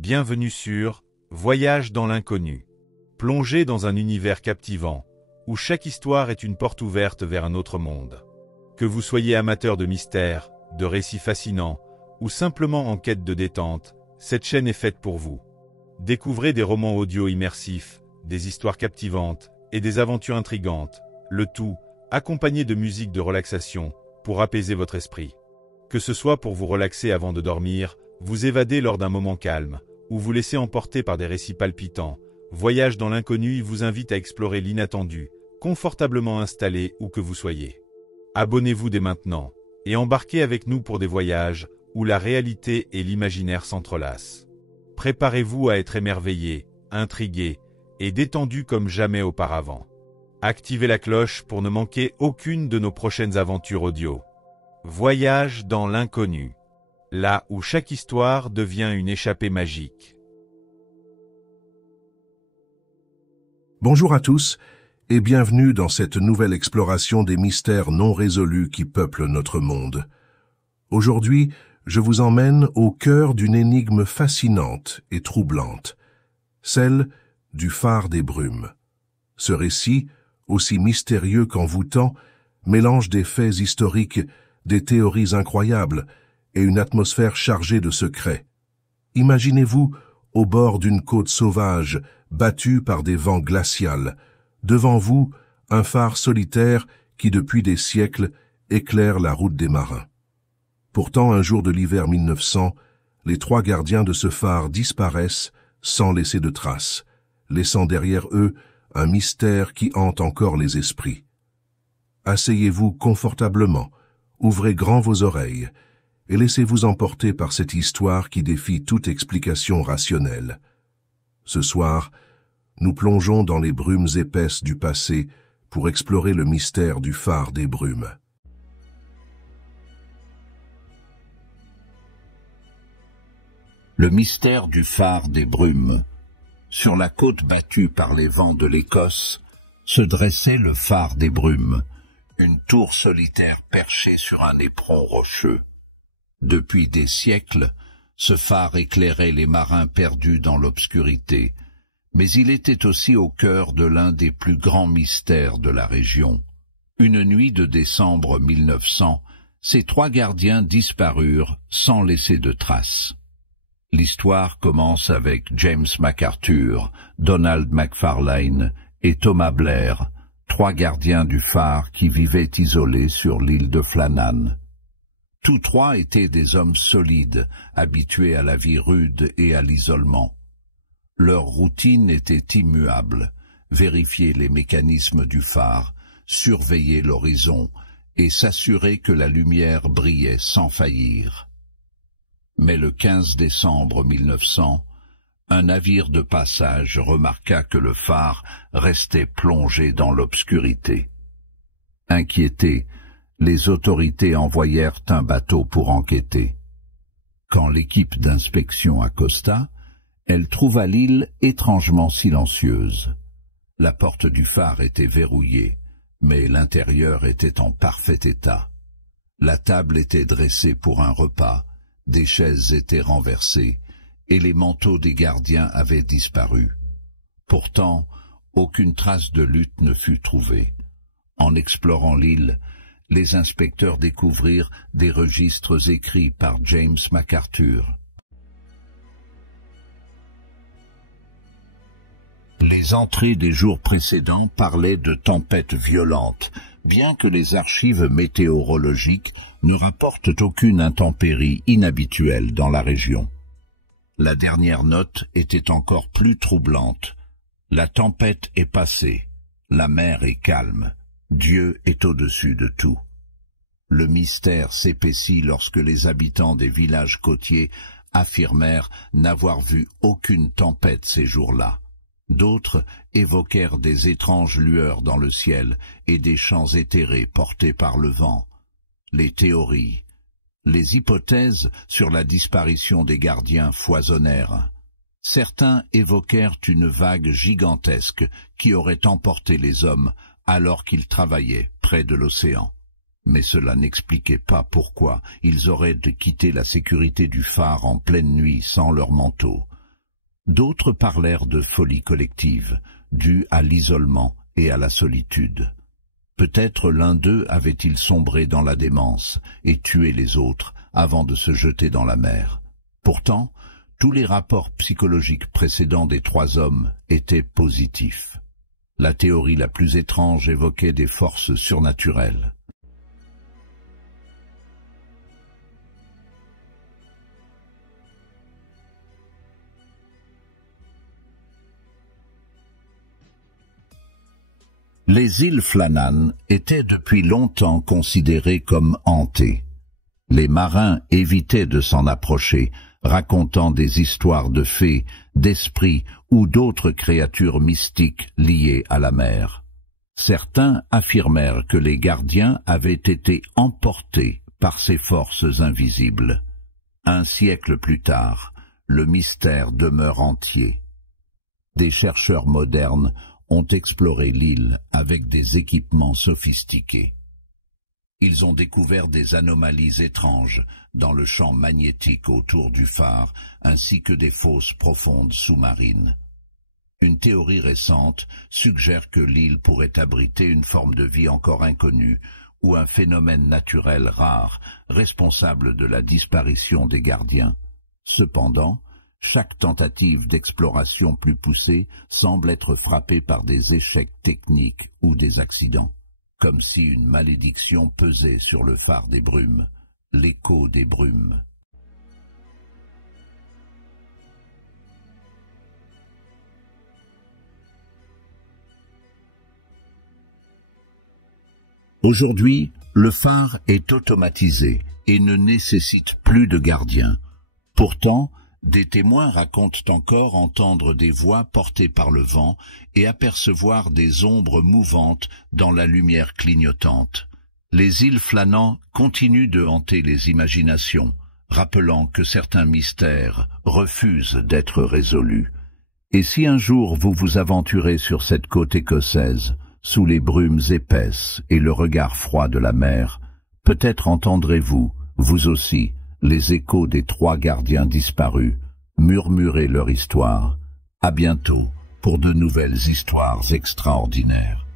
bienvenue sur Voyage dans l'inconnu. Plongez dans un univers captivant, où chaque histoire est une porte ouverte vers un autre monde. Que vous soyez amateur de mystères, de récits fascinants, ou simplement en quête de détente, cette chaîne est faite pour vous. Découvrez des romans audio immersifs, des histoires captivantes et des aventures intrigantes, le tout accompagné de musique de relaxation pour apaiser votre esprit. Que ce soit pour vous relaxer avant de dormir, vous évader lors d'un moment calme, ou vous laisser emporter par des récits palpitants, Voyage dans l'inconnu vous invite à explorer l'inattendu, confortablement installé où que vous soyez. Abonnez-vous dès maintenant, et embarquez avec nous pour des voyages où la réalité et l'imaginaire s'entrelacent. Préparez-vous à être émerveillé, intrigué et détendu comme jamais auparavant. Activez la cloche pour ne manquer aucune de nos prochaines aventures audio. Voyage dans l'inconnu. Là où chaque histoire devient une échappée magique. Bonjour à tous et bienvenue dans cette nouvelle exploration des mystères non résolus qui peuplent notre monde. Aujourd'hui, je vous emmène au cœur d'une énigme fascinante et troublante, celle du phare des brumes. Ce récit, aussi mystérieux qu'envoûtant, mélange des faits historiques, des théories incroyables et une atmosphère chargée de secrets. Imaginez-vous au bord d'une côte sauvage, battue par des vents glacials. Devant vous, un phare solitaire qui, depuis des siècles, éclaire la route des marins. Pourtant, un jour de l'hiver 1900, les 3 gardiens de ce phare disparaissent sans laisser de traces, laissant derrière eux un mystère qui hante encore les esprits. Asseyez-vous confortablement, ouvrez grand vos oreilles, et laissez-vous emporter par cette histoire qui défie toute explication rationnelle. Ce soir, nous plongeons dans les brumes épaisses du passé pour explorer le mystère du phare des brumes. Le mystère du phare des brumes. Sur la côte battue par les vents de l'Écosse, se dressait le phare des brumes, une tour solitaire perchée sur un éperon rocheux. Depuis des siècles, ce phare éclairait les marins perdus dans l'obscurité, mais il était aussi au cœur de l'un des plus grands mystères de la région. Une nuit de décembre 1900, ces 3 gardiens disparurent sans laisser de traces. L'histoire commence avec James McArthur, Donald McFarlane et Thomas Blair, 3 gardiens du phare qui vivaient isolés sur l'île de Flannan. Tous 3 étaient des hommes solides, habitués à la vie rude et à l'isolement. Leur routine était immuable, vérifier les mécanismes du phare, surveiller l'horizon et s'assurer que la lumière brillait sans faillir. Mais le 15 décembre 1900, un navire de passage remarqua que le phare restait plongé dans l'obscurité. Inquiétés, les autorités envoyèrent un bateau pour enquêter. Quand l'équipe d'inspection accosta, elle trouva l'île étrangement silencieuse. La porte du phare était verrouillée, mais l'intérieur était en parfait état. La table était dressée pour un repas, des chaises étaient renversées, et les manteaux des gardiens avaient disparu. Pourtant, aucune trace de lutte ne fut trouvée. En explorant l'île, les inspecteurs découvrirent des registres écrits par James McArthur. Les entrées des jours précédents parlaient de tempêtes violentes, bien que les archives météorologiques ne rapportent aucune intempérie inhabituelle dans la région. La dernière note était encore plus troublante. La tempête est passée, la mer est calme. Dieu est au-dessus de tout. Le mystère s'épaissit lorsque les habitants des villages côtiers affirmèrent n'avoir vu aucune tempête ces jours-là. D'autres évoquèrent des étranges lueurs dans le ciel et des chants éthérés portés par le vent. Les théories, les hypothèses sur la disparition des gardiens foisonnèrent. Certains évoquèrent une vague gigantesque qui aurait emporté les hommes alors qu'ils travaillaient près de l'océan. Mais cela n'expliquait pas pourquoi ils auraient quitté la sécurité du phare en pleine nuit sans leur manteau, D'autres parlèrent de folie collective, due à l'isolement et à la solitude. Peut-être l'un d'eux avait-il sombré dans la démence et tué les autres avant de se jeter dans la mer. Pourtant, tous les rapports psychologiques précédents des trois hommes étaient positifs. La théorie la plus étrange évoquait des forces surnaturelles. Les îles Flannan étaient depuis longtemps considérées comme hantées. Les marins évitaient de s'en approcher, racontant des histoires de fées, d'esprits ou d'autres créatures mystiques liées à la mer. Certains affirmèrent que les gardiens avaient été emportés par ces forces invisibles. Un siècle plus tard, le mystère demeure entier. Des chercheurs modernes ont exploré l'île avec des équipements sophistiqués. Ils ont découvert des anomalies étranges dans le champ magnétique autour du phare, ainsi que des fosses profondes sous-marines. Une théorie récente suggère que l'île pourrait abriter une forme de vie encore inconnue ou un phénomène naturel rare, responsable de la disparition des gardiens. Cependant, chaque tentative d'exploration plus poussée semble être frappée par des échecs techniques ou des accidents, comme si une malédiction pesait sur le phare des brumes, l'écho des brumes. Aujourd'hui, le phare est automatisé et ne nécessite plus de gardiens. Pourtant, des témoins racontent encore entendre des voix portées par le vent et apercevoir des ombres mouvantes dans la lumière clignotante. Les îles Flannan continuent de hanter les imaginations, rappelant que certains mystères refusent d'être résolus. Et si un jour vous vous aventurez sur cette côte écossaise, sous les brumes épaisses et le regard froid de la mer, peut-être entendrez-vous, vous aussi, les échos des trois gardiens disparus, murmurer leur histoire. À bientôt pour de nouvelles histoires extraordinaires.